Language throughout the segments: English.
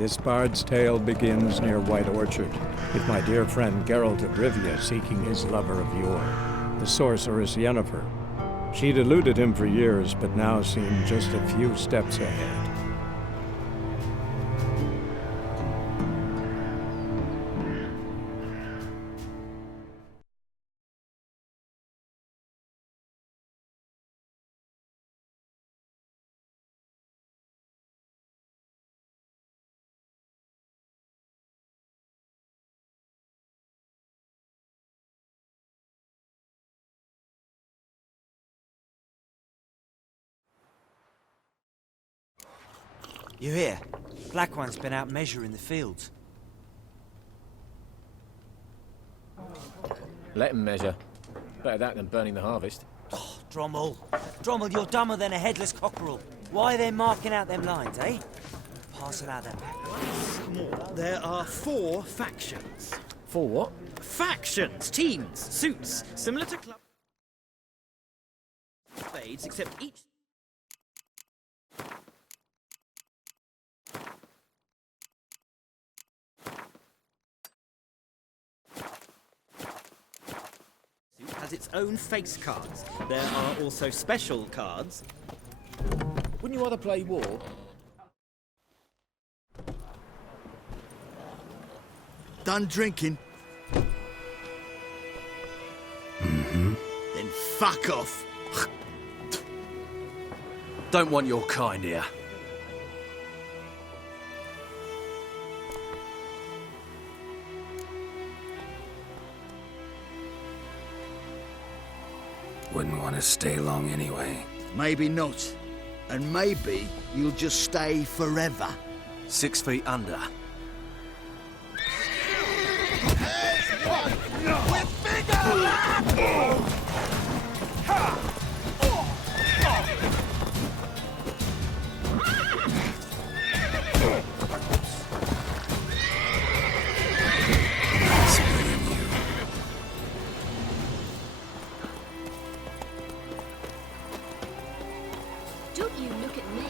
This bard's tale begins near White Orchard, with my dear friend Geralt of Rivia seeking his lover of yore, the sorceress Yennefer. She'd eluded him for years, but now seemed just a few steps ahead. You hear? Black One's been out measuring the fields. Let him measure. Better that than burning the harvest. Oh, Drommel. Drommel, you're dumber than a headless cockerel. Why are they marking out them lines, eh? Pass it out there. Once more, there are 4 factions. 4 what? Factions, teams, suits, similar to club spades, except each suit has its own face cards. There are also special cards. Wouldn't you rather play war? Done drinking? Then fuck off. Don't want your kind here. Wouldn't want to stay long anyway. Maybe not. And maybe you'll just stay forever. 6 feet under. Don't you look at me.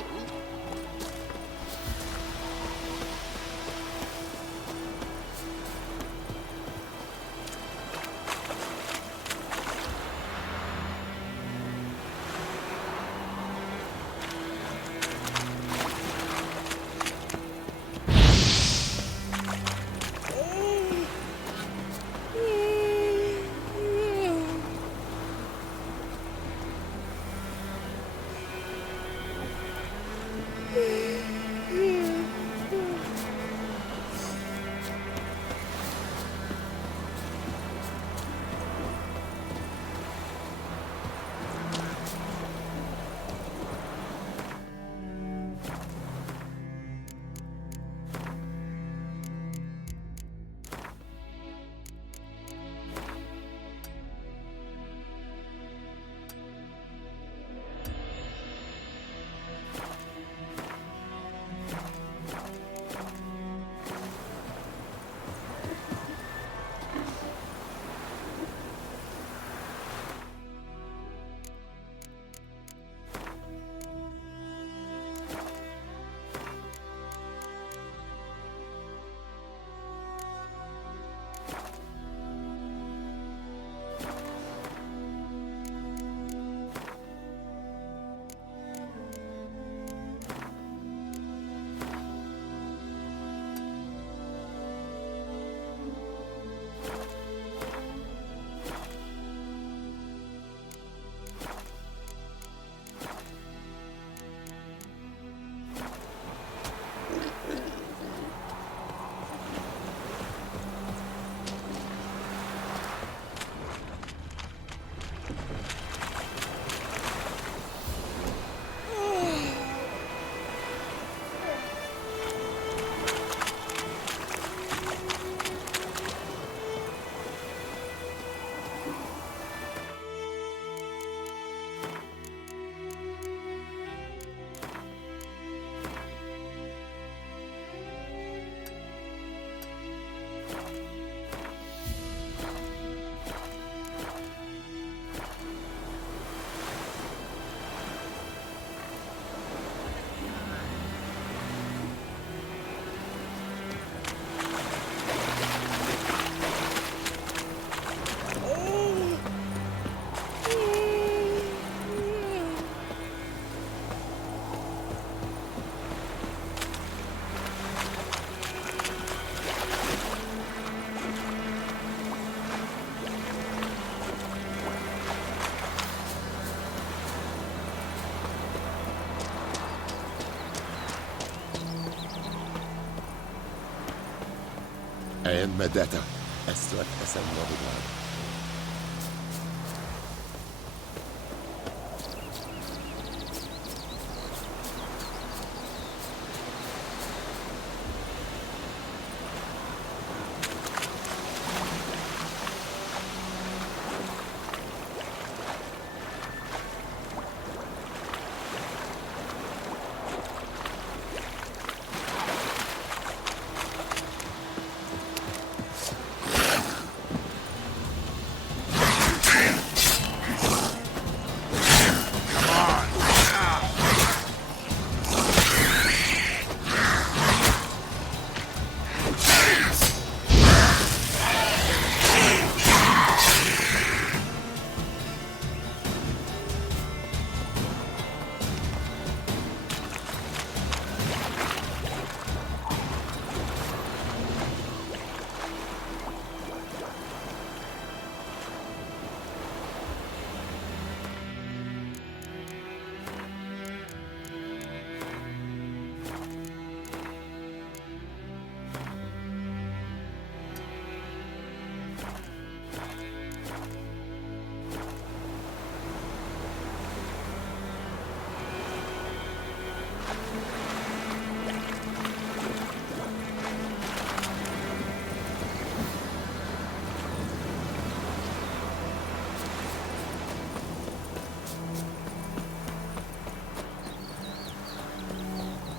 En med detta SOS SM-lobbygrad.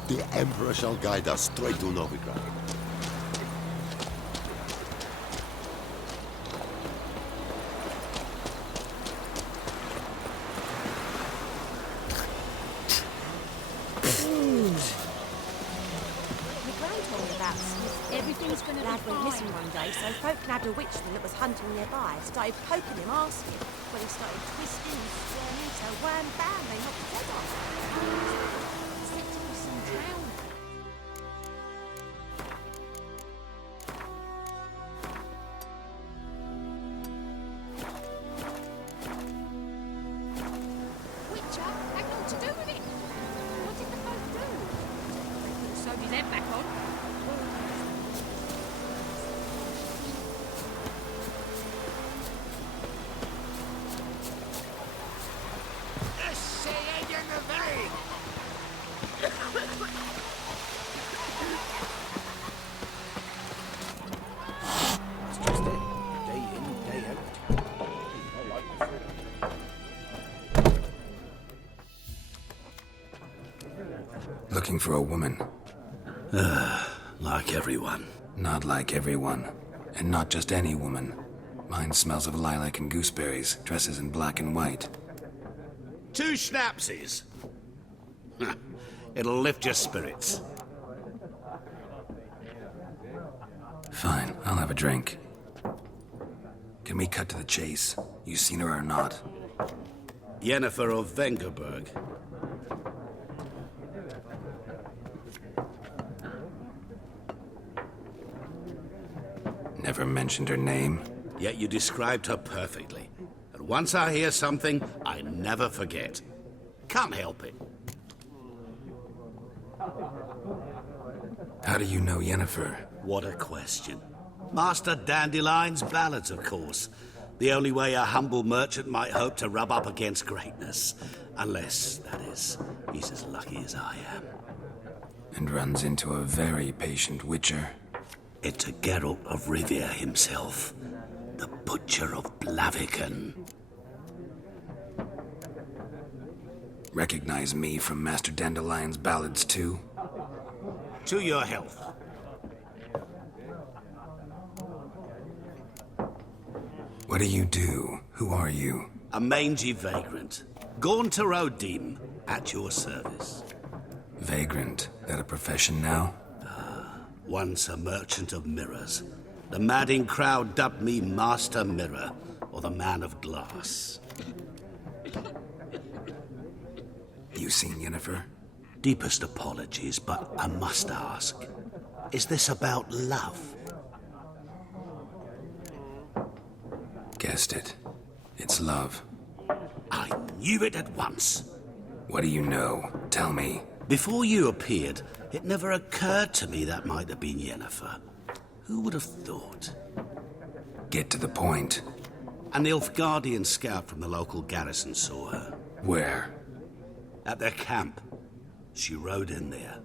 The Emperor shall guide us straight to Novigrad. Everything's gonna lad went missing one day, so folk nabbed a witchman that was hunting nearby. Started poking him, asking. When he started twisting and squirming, so wham bam, they knocked his head off. Set to be some drown. Witcher had naught to do with it. What did the folk do? They put the sewed his head back on. Looking for a woman. Like everyone. Not like everyone. And not just any woman. Mine smells of lilac and gooseberries, dresses in black and white. 2 schnapsies. It'll lift your spirits. Fine, I'll have a drink. Can we cut to the chase? You seen her or not? Yennefer of Vengerberg. Never mentioned her name. Yet you described her perfectly. And once I hear something, I never forget. Can't help it. How do you know Yennefer? What a question. Master Dandelion's ballads, of course. The only way a humble merchant might hope to rub up against greatness. Unless, that is, he's as lucky as I am. And runs into a very patient witcher. It's a Geralt of Rivia himself. The Butcher of Blaviken. Recognize me from Master Dandelion's ballads, too? To your health. What do you do? Who are you? A mangy vagrant. Gaunter Odim, at your service. Vagrant? That a profession now? Once a merchant of mirrors. The madding crowd dubbed me Master Mirror, or the Man of Glass. You seen Yennefer? Deepest apologies, but I must ask. Is this about love? Guessed it. It's love. I knew it at once. What do you know? Tell me. Before you appeared, it never occurred to me that might have been Yennefer. Who would have thought? Get to the point. A Nilfgaardian scout from the local garrison saw her. Where? At their camp. She rode in there.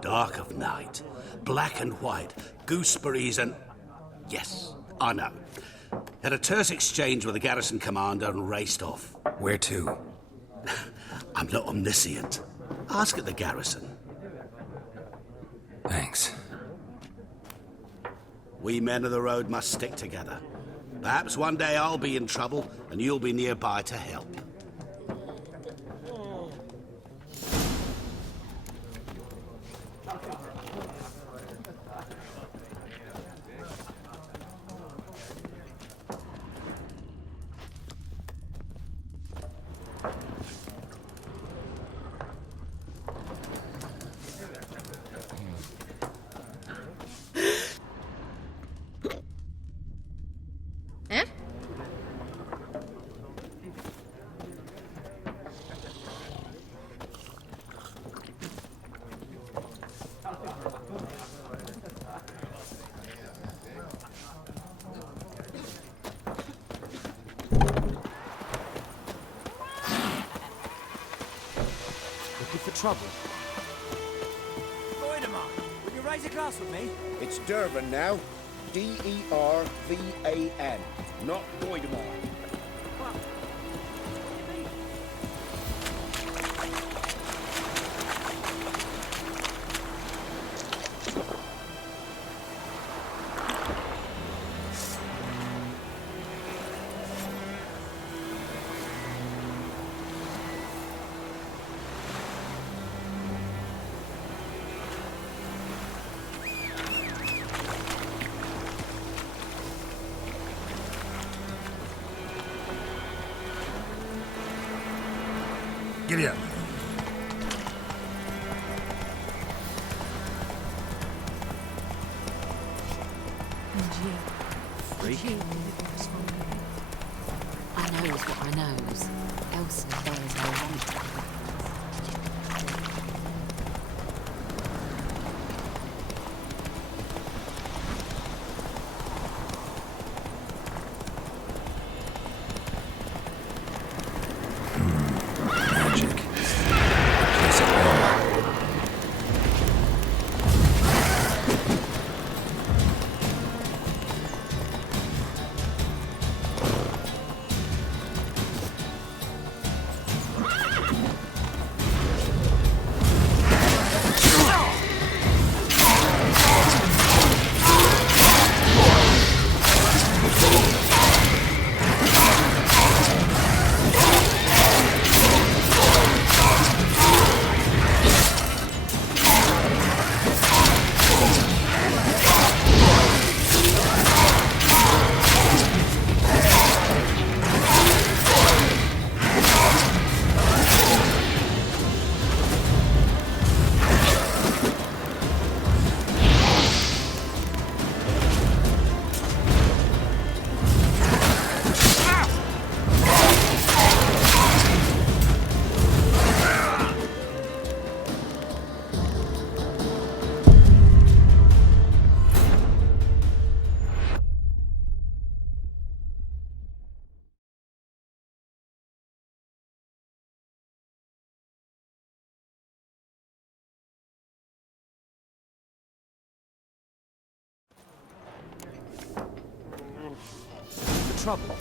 Dark of night. Black and white. Gooseberries and... Yes, I know. Had a terse exchange with the garrison commander and raced off. Where to? I'm not omniscient. Ask at the garrison. Thanks. We men of the road must stick together. Perhaps one day I'll be in trouble and you'll be nearby to help. Eh? Looking for trouble? Goinemar, will you raise a glass with me? It's Durban now. D-E-R-V-A-N, not Goidemar. Giddy up. Freak. I knows what I knows. Else there is no right. For trouble?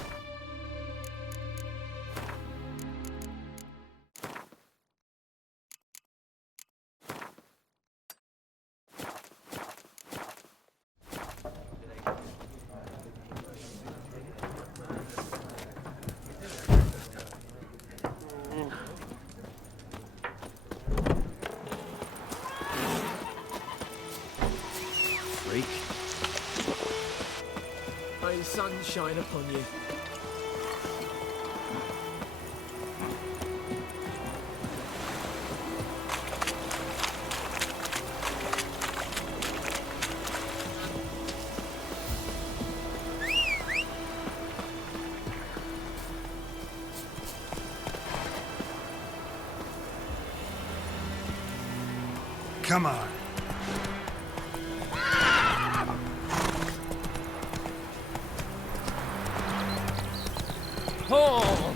Freak. May sun shine upon you. Come on. Oh!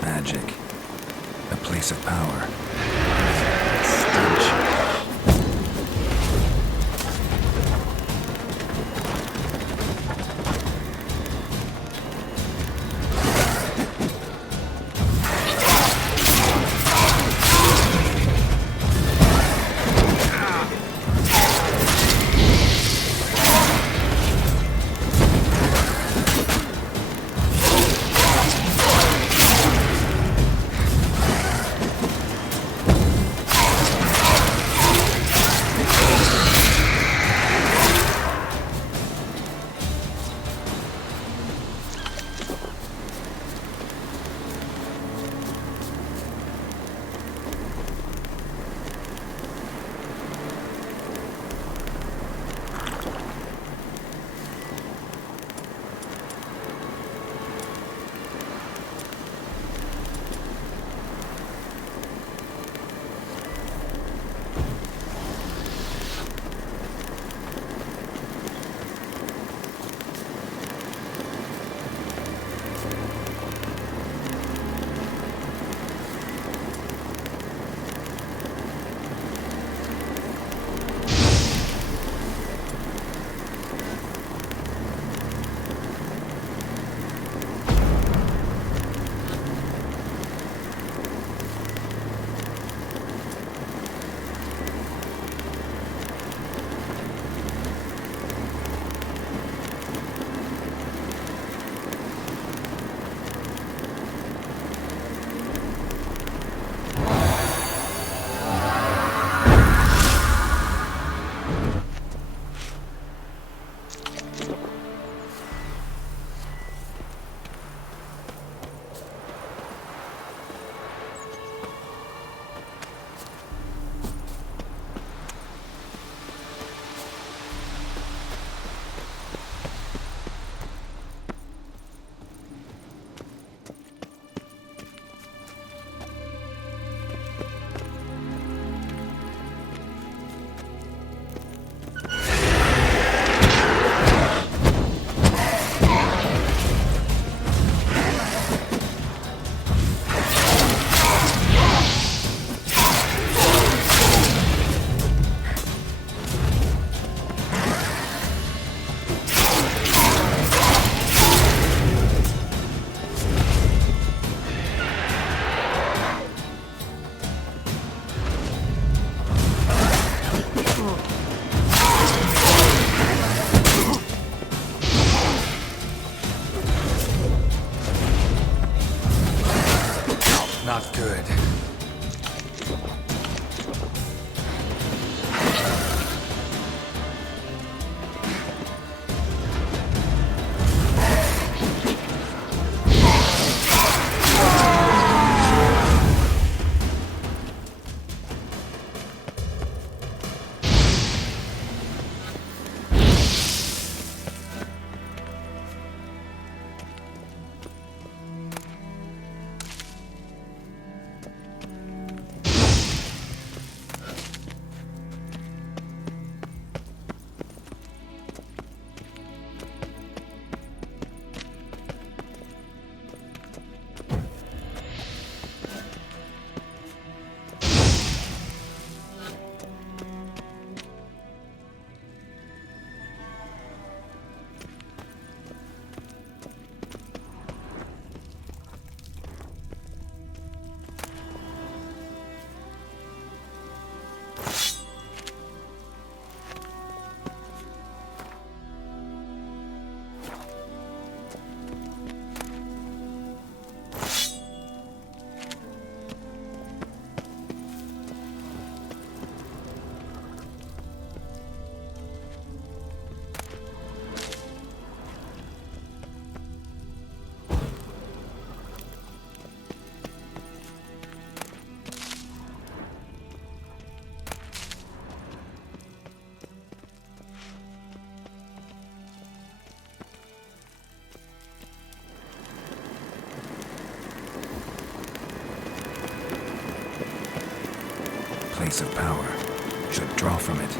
Magic. A place of power. Stench. place of power. Should draw from it.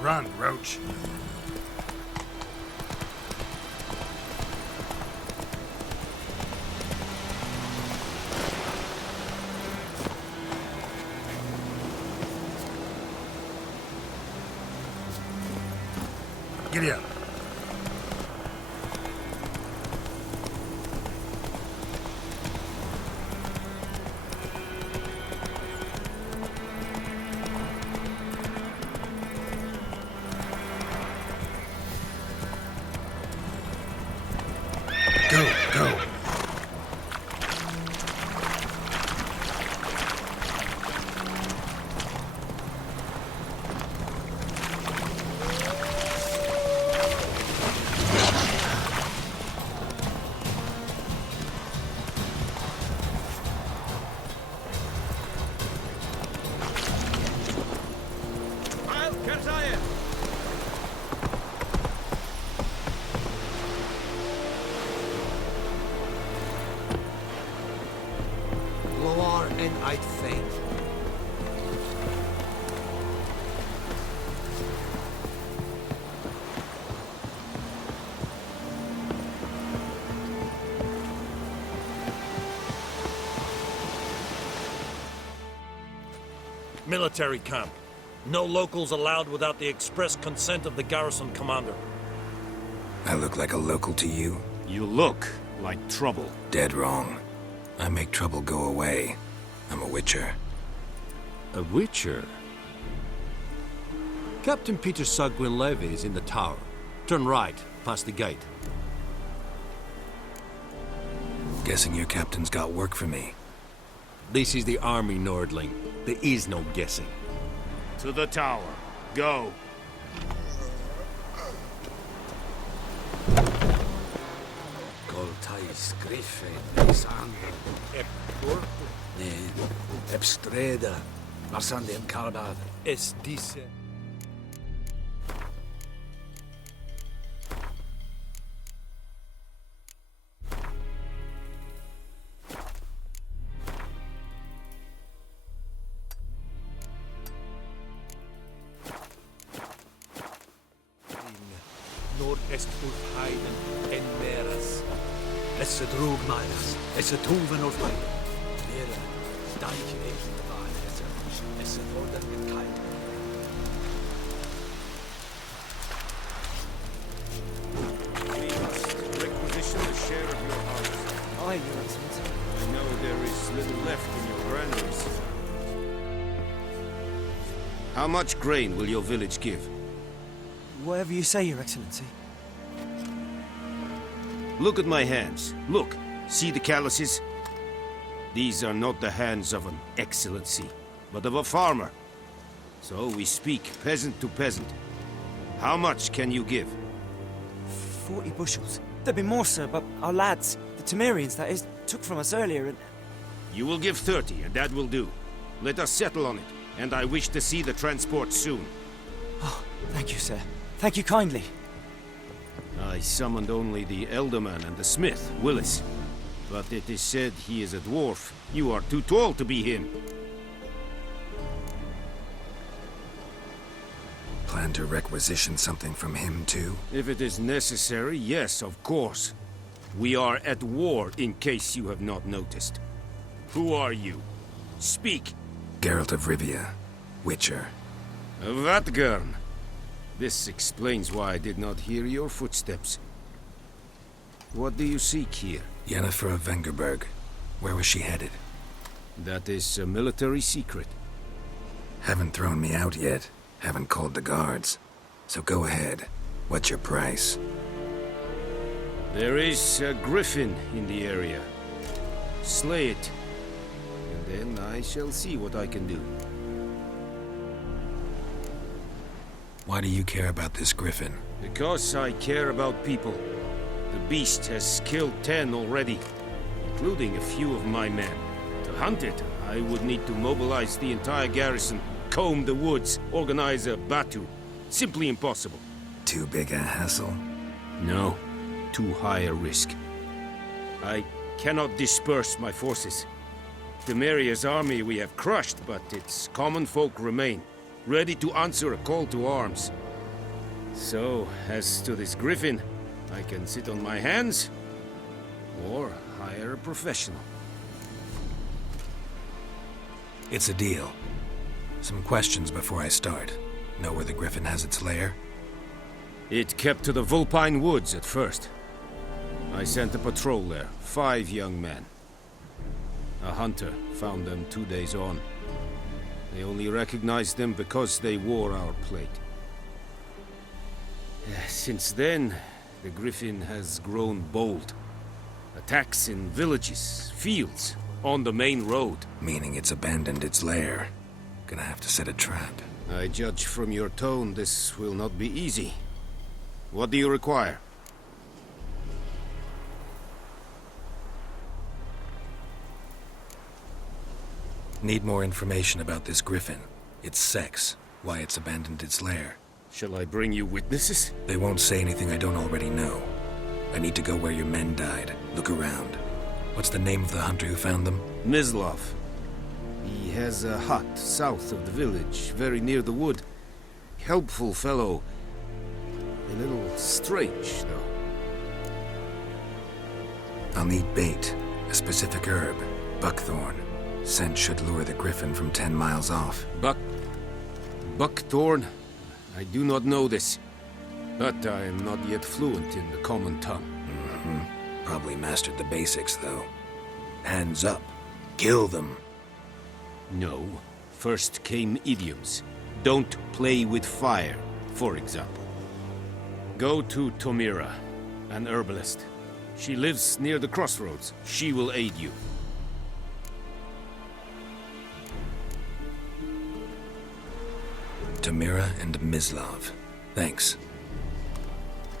Run, Roach. Giddy up. Go. And I'd faint. Military camp. No locals allowed without the express consent of the garrison commander. I look like a local to you? You look like trouble. Dead wrong. I make trouble go away. I'm a witcher. A witcher? Captain Peter Sagwin Levy is in the tower. Turn right, past the gate. Guessing your captain's got work for me. This is the army, Nordling. There is no guessing. To the tower. Go. Coltais Griffin, Isander, Epur, Epstreda, Marsandem Kalbad. Es dice... Nord-est Ulfheiden en Meres. Es droog meines, es tuven auf mein. Mere, deich echt war es worden mit kein. We must requisition a share of your harvest. Aye, Your Excellency. I know there is little left in your granaries. How much grain will your village give? Whatever you say, Your Excellency. Look at my hands. Look. See the calluses? These are not the hands of an excellency, but of a farmer. So we speak peasant to peasant. How much can you give? 40 bushels. There'd be more, sir, but our lads, the Temerians, that is, took from us earlier and... You will give 30, and that will do. Let us settle on it, and I wish to see the transport soon. Oh, thank you, sir. Thank you kindly. I summoned only the Elderman and the smith, Willis. But it is said he is a dwarf. You are too tall to be him. Plan to requisition something from him, too? If it is necessary, yes, of course. We are at war, in case you have not noticed. Who are you? Speak! Geralt of Rivia, Witcher. Vatgern. This explains why I did not hear your footsteps. What do you seek here? Yennefer of Vengerberg. Where was she headed? That is a military secret. Haven't thrown me out yet. Haven't called the guards. So go ahead. What's your price? There is a Griffin in the area. Slay it. And then I shall see what I can do. Why do you care about this Griffin? Because I care about people. The beast has killed 10 already. including a few of my men. To hunt it, I would need to mobilize the entire garrison, comb the woods, organize a battue. Simply impossible. Too big a hassle? No, too high a risk. I cannot disperse my forces. Temeria's army we have crushed, but its common folk remain, ready to answer a call to arms. So, as to this Griffin, I can sit on my hands, or hire a professional. It's a deal. Some questions before I start. Know where the Griffin has its lair? It kept to the Vulpine Woods at first. I sent a patrol there, 5 young men. A hunter found them 2 days on. They only recognized them because they wore our plate. Since then, the Griffin has grown bold. Attacks in villages, fields, on the main road. Meaning it's abandoned its lair. Gonna have to set a trap. I judge from your tone this will not be easy. What do you require? Need more information about this Griffin. Its sex, why it's abandoned its lair. Shall I bring you witnesses? They won't say anything I don't already know. I need to go where your men died. Look around. What's the name of the hunter who found them? Mislav. He has a hut south of the village, very near the wood. Helpful fellow. A little strange, though. I'll need bait. A specific herb. Buckthorn. Scent should lure the Griffin from 10 miles off. Buckthorn? I do not know this. But I am not yet fluent in the common tongue. Probably mastered the basics, though. Hands up. Kill them. No. First came idioms. Don't play with fire, for example. Go to Tomira, an herbalist. She lives near the crossroads. She will aid you. Tomira and Mislav. Thanks.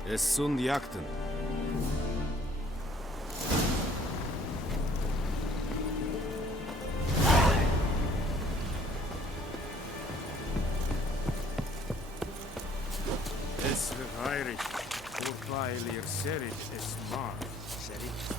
Es sunt jakten. Es verheirig. Voortwaaier serit es maar. Serit.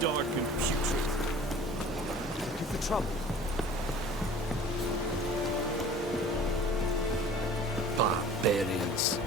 Dark and putrid. Looking for trouble? Barbarians.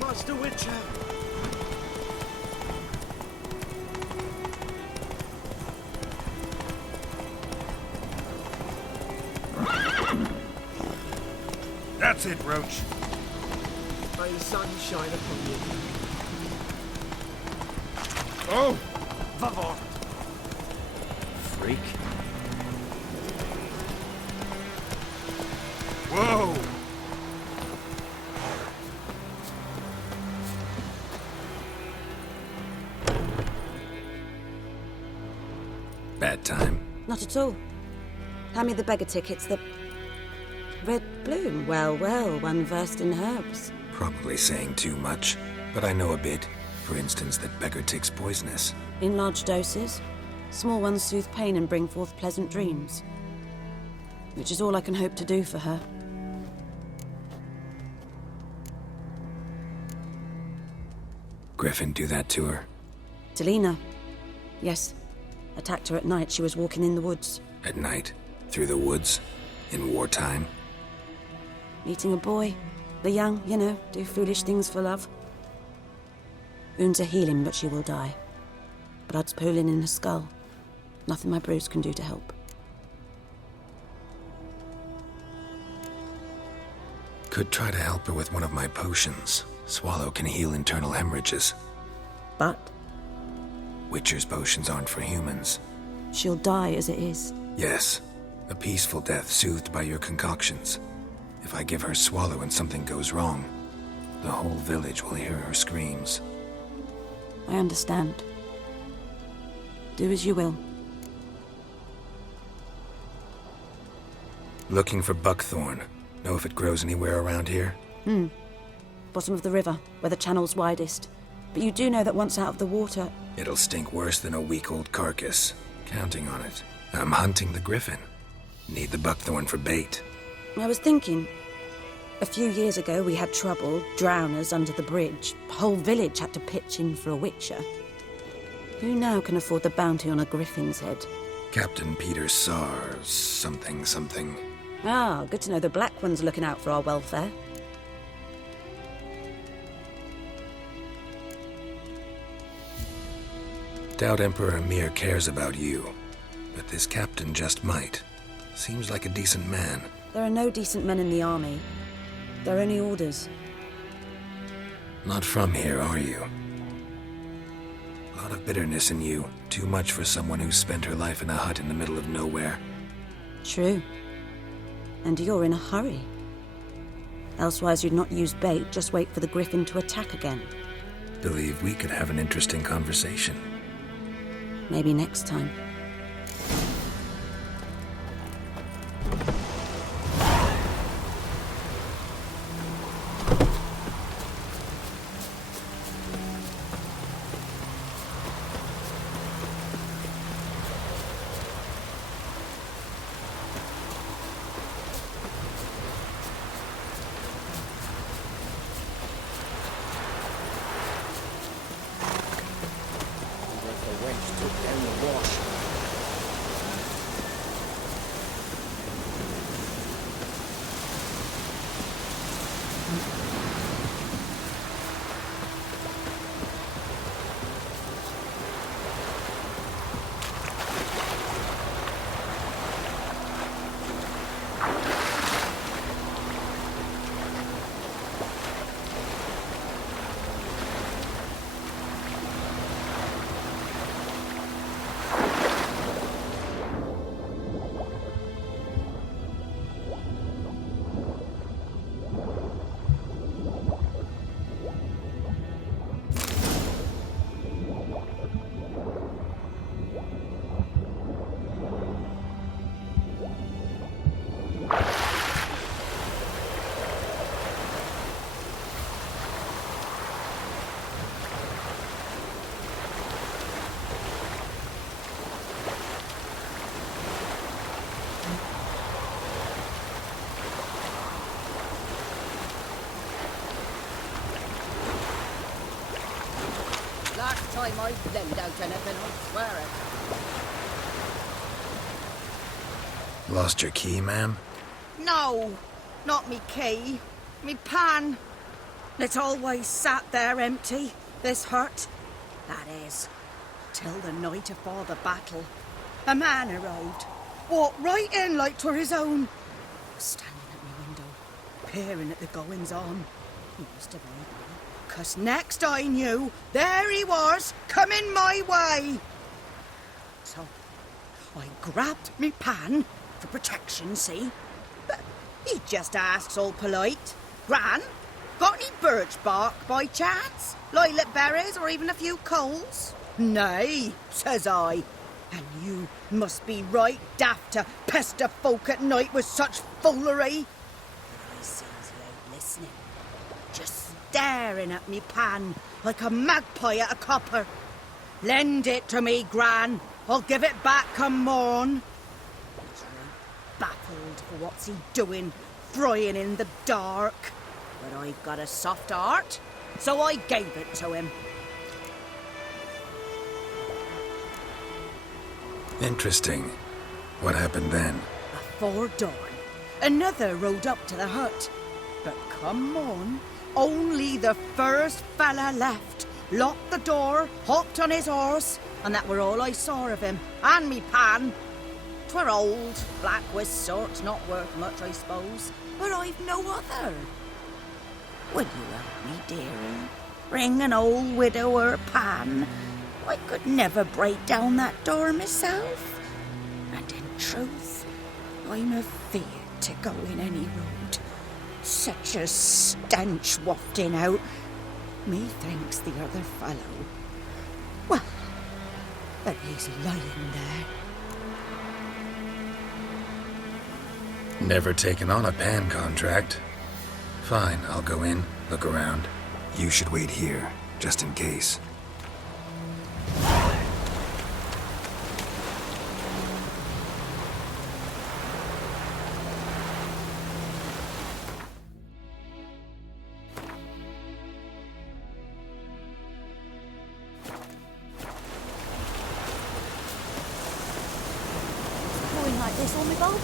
Master Witcher! That's it, Roach. May the sun shine upon you. Oh! Vavor! Freak. Whoa! Bad time. Not at all. Hand me the beggar tickets, the red bloom. Well, one versed in herbs. Probably saying too much, but I know a bit. For instance, that beggar tick's poisonous. In large doses. Small ones soothe pain and bring forth pleasant dreams. Which is all I can hope to do for her. Griffin do that to her? Delina. Yes. Attacked her at night. She was walking in the woods. At night? Through the woods? In wartime? Meeting a boy. The young, you know, do foolish things for love. Wounds are healing, but she will die. Blood's pooling in her skull. Nothing my bruise can do to help. Could try to help her with one of my potions. Swallow can heal internal hemorrhages. But? Witcher's potions aren't for humans. She'll die as it is. Yes. A peaceful death soothed by your concoctions. If I give her Swallow and something goes wrong, the whole village will hear her screams. I understand. Do as you will. Looking for buckthorn. Know if it grows anywhere around here? Bottom of the river, where the channel's widest. But you do know that once out of the water... It'll stink worse than a week-old carcass. Counting on it. I'm hunting the Griffin. Need the buckthorn for bait. I was thinking... A few years ago we had trouble, drowners under the bridge. The whole village had to pitch in for a witcher. Who now can afford the bounty on a griffin's head? Captain Peter Sars, something. Ah, good to know the Black One's looking out for our welfare. Doubt Emperor Emir cares about you, but this captain just might. Seems like a decent man. There are no decent men in the army. They're only orders. Not from here, are you? A lot of bitterness in you. Too much for someone who spent her life in a hut in the middle of nowhere. True. And you're in a hurry. Elsewise you'd not use bait, just wait for the Griffin to attack again. Believe we could have an interesting conversation. Maybe next time. Last time I lend out anything, I swear it. Lost your key, ma'am? No, not me key. Me pan. It's always sat there empty, this hut. That is, till the night afore the battle. A man arrived, walked right in like 'twere his own. Standing at my window, peering at the goings-on. He must have heard me, 'cause next I knew, there he was, coming my way. So, I grabbed me pan, for protection, see? But he just asks all polite, Gran, got any birch bark by chance? Lilac berries or even a few coals? Nay, says I. And you must be right daft to pester folk at night with such foolery. But I sees he ain't listening. Just staring at me pan like a magpie at a copper. Lend it to me, Gran. I'll give it back come morn. He's right baffled for what's he doing, frying in the dark. But I've got a soft heart, so I gave it to him. Interesting. What happened then? Before dawn, another rode up to the hut. But come on, only the first fella left. Locked the door, hopped on his horse, and that were all I saw of him. And me pan. 'Twere old, black with sort, not worth much, I suppose. But I've no other. Will you help me, dearie? Bring an old widower pan. I could never break down that door myself. And in truth, I'm afeard to go in any road. Such a stench wafting out. Methinks the other fellow. Well, but he's lying there. Never taken on a pan contract. Fine, I'll go in, look around. You should wait here, just in case. Going like this on my boat.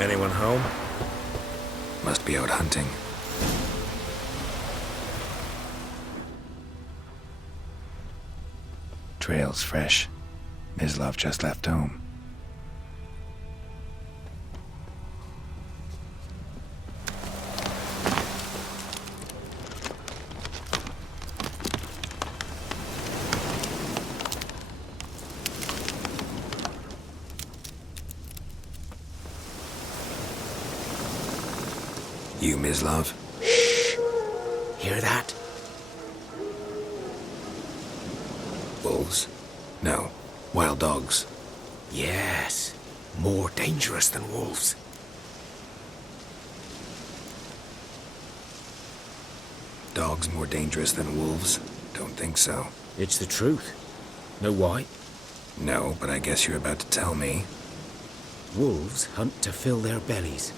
Anyone home? Must be out hunting. Trail's fresh. Mislav just left home. You, Mislav? Shh! Hear that? Wolves? No. Wild dogs. Yes. More dangerous than wolves. Dogs more dangerous than wolves? Don't think so. It's the truth. Know why? No, but I guess you're about to tell me. Wolves hunt to fill their bellies.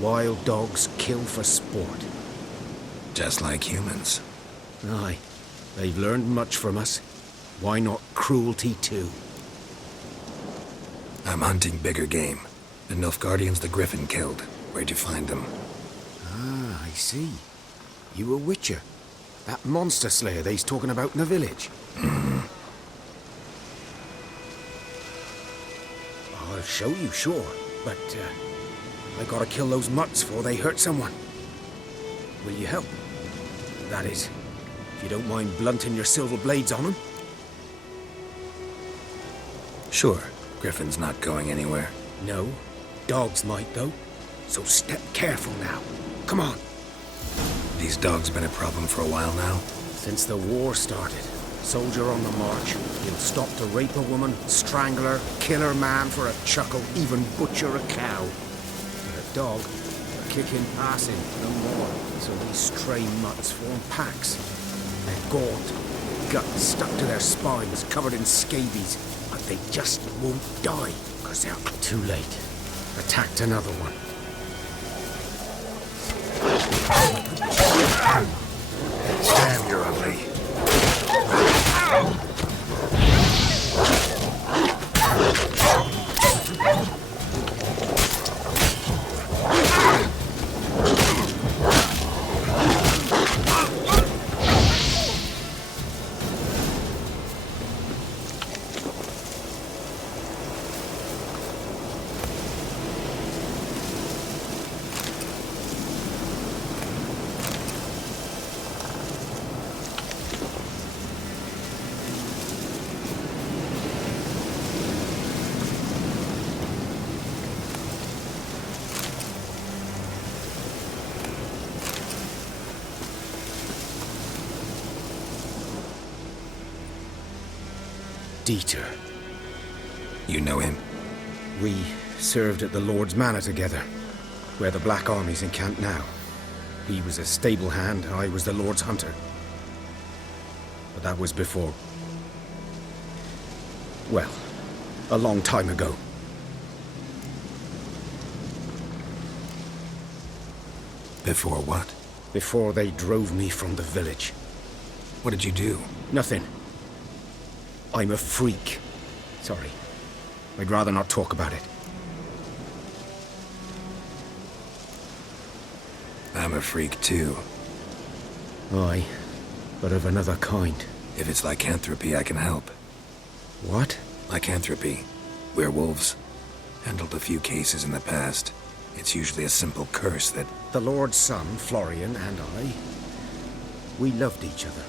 Wild dogs kill for sport. Just like humans. Aye. They've learned much from us. Why not cruelty too? I'm hunting bigger game. The Nilfgaardians the Griffin killed. Where'd you find them? Ah, I see. You a witcher. That monster slayer they's talking about in the village. I'll show you, sure. But, I gotta kill those mutts before they hurt someone. Will you help? That is, if you don't mind blunting your silver blades on them. Sure. Griffin's not going anywhere. No. Dogs might, though. So step careful now. Come on. These dogs been a problem for a while now? Since the war started. Soldier on the march. He'll stop to rape a woman, strangle her, kill her man for a chuckle, even butcher a cow. But a dog, kicking, passing, no more. So these stray mutts form packs. They're gaunt, guts stuck to their spines, covered in scabies. But they just won't die, because they're too late. Attacked another one. Damn, you're ugly. Dieter. You know him? We served at the Lord's Manor together, where the Black Army's encamped now. He was a stable hand, I was the Lord's hunter. But that was before... well, a long time ago. Before what? Before they drove me from the village. What did you do? Nothing. I'm a freak. Sorry. I'd rather not talk about it. I'm a freak too. Aye, but of another kind. If it's lycanthropy, I can help. What? Lycanthropy. Werewolves. Handled a few cases in the past. It's usually a simple curse that... The Lord's son, Florian, and I... we loved each other.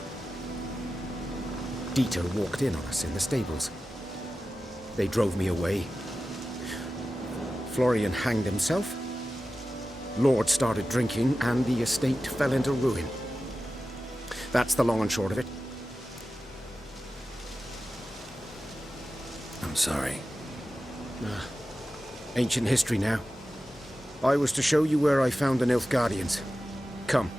Dieter walked in on us in the stables. They drove me away. Florian hanged himself. Lord started drinking, and the estate fell into ruin. That's the long and short of it. I'm sorry. Ancient history now. I was to show you where I found the Nilfgaardians. Come.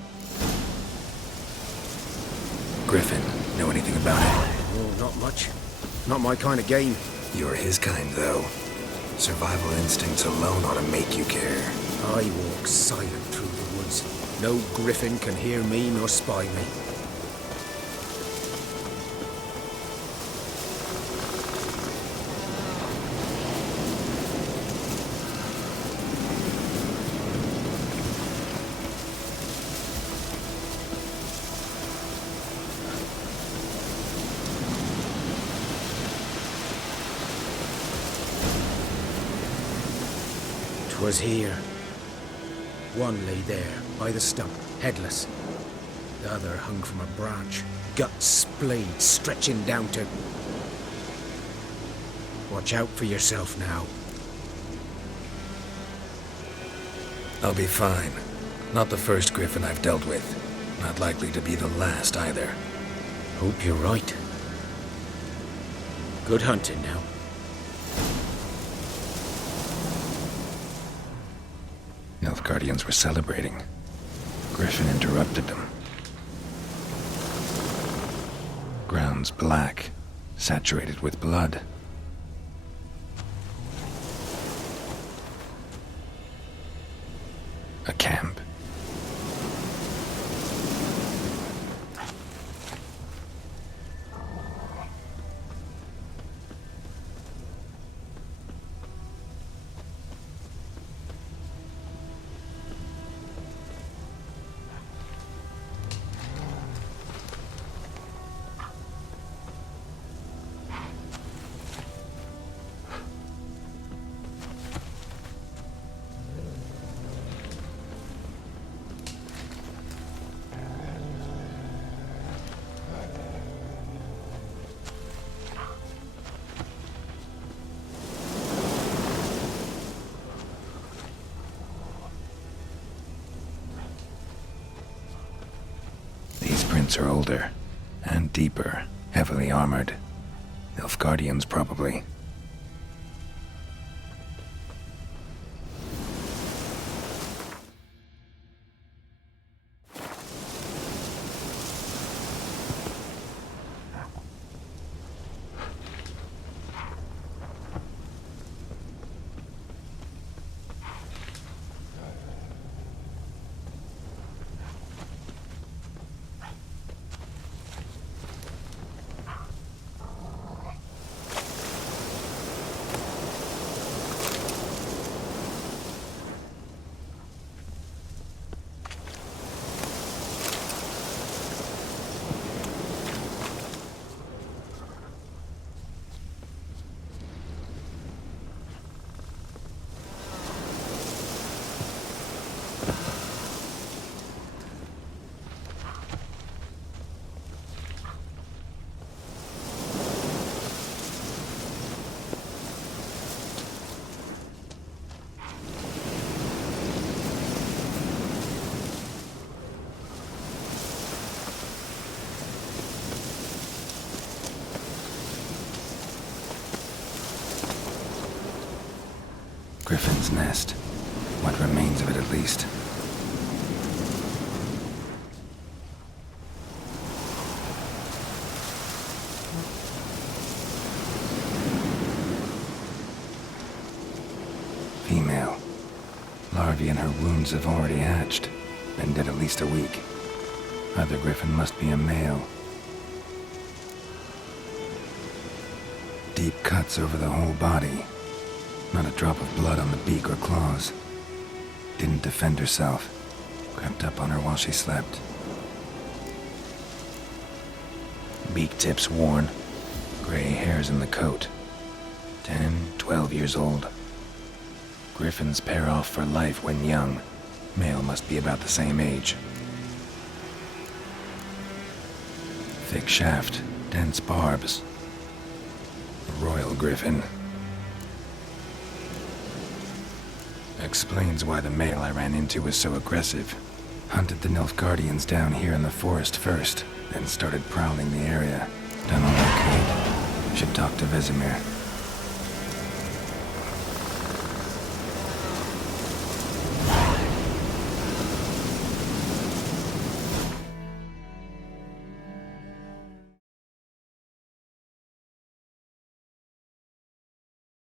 Griffin, know anything about it? Oh, not much. Not my kind of game. You're his kind, though. Survival instincts alone ought to make you care. I walk silent through the woods. No Griffin can hear me nor spy me. 'Twas here. One lay there, by the stump, headless. The other hung from a branch, guts splayed, stretching down to... Watch out for yourself now. I'll be fine. Not the first Griffin I've dealt with. Not likely to be the last either. Hope you're right. Good hunting now. Nilfgaardians were celebrating. Griffin interrupted them. Ground's black, saturated with blood. A camp. Are older and deeper, heavily armored. Nilfgaardians, probably. Griffin's nest. What remains of it, at least. Female. Larvae in her wounds have already hatched. Been dead at least a week. Either Griffin must be a male. Deep cuts over the whole body. Not a drop of blood on the beak or claws. Didn't defend herself. Crept up on her while she slept. Beak tips worn. Gray hairs in the coat. 10, 12 years old. Griffins pair off for life when young. Male must be about the same age. Thick shaft, dense barbs. Royal Griffin. Explains why the male I ran into was so aggressive. Hunted the Nilfgaardians down here in the forest first, then started prowling the area. Done all I could. Should talk to Vesemir.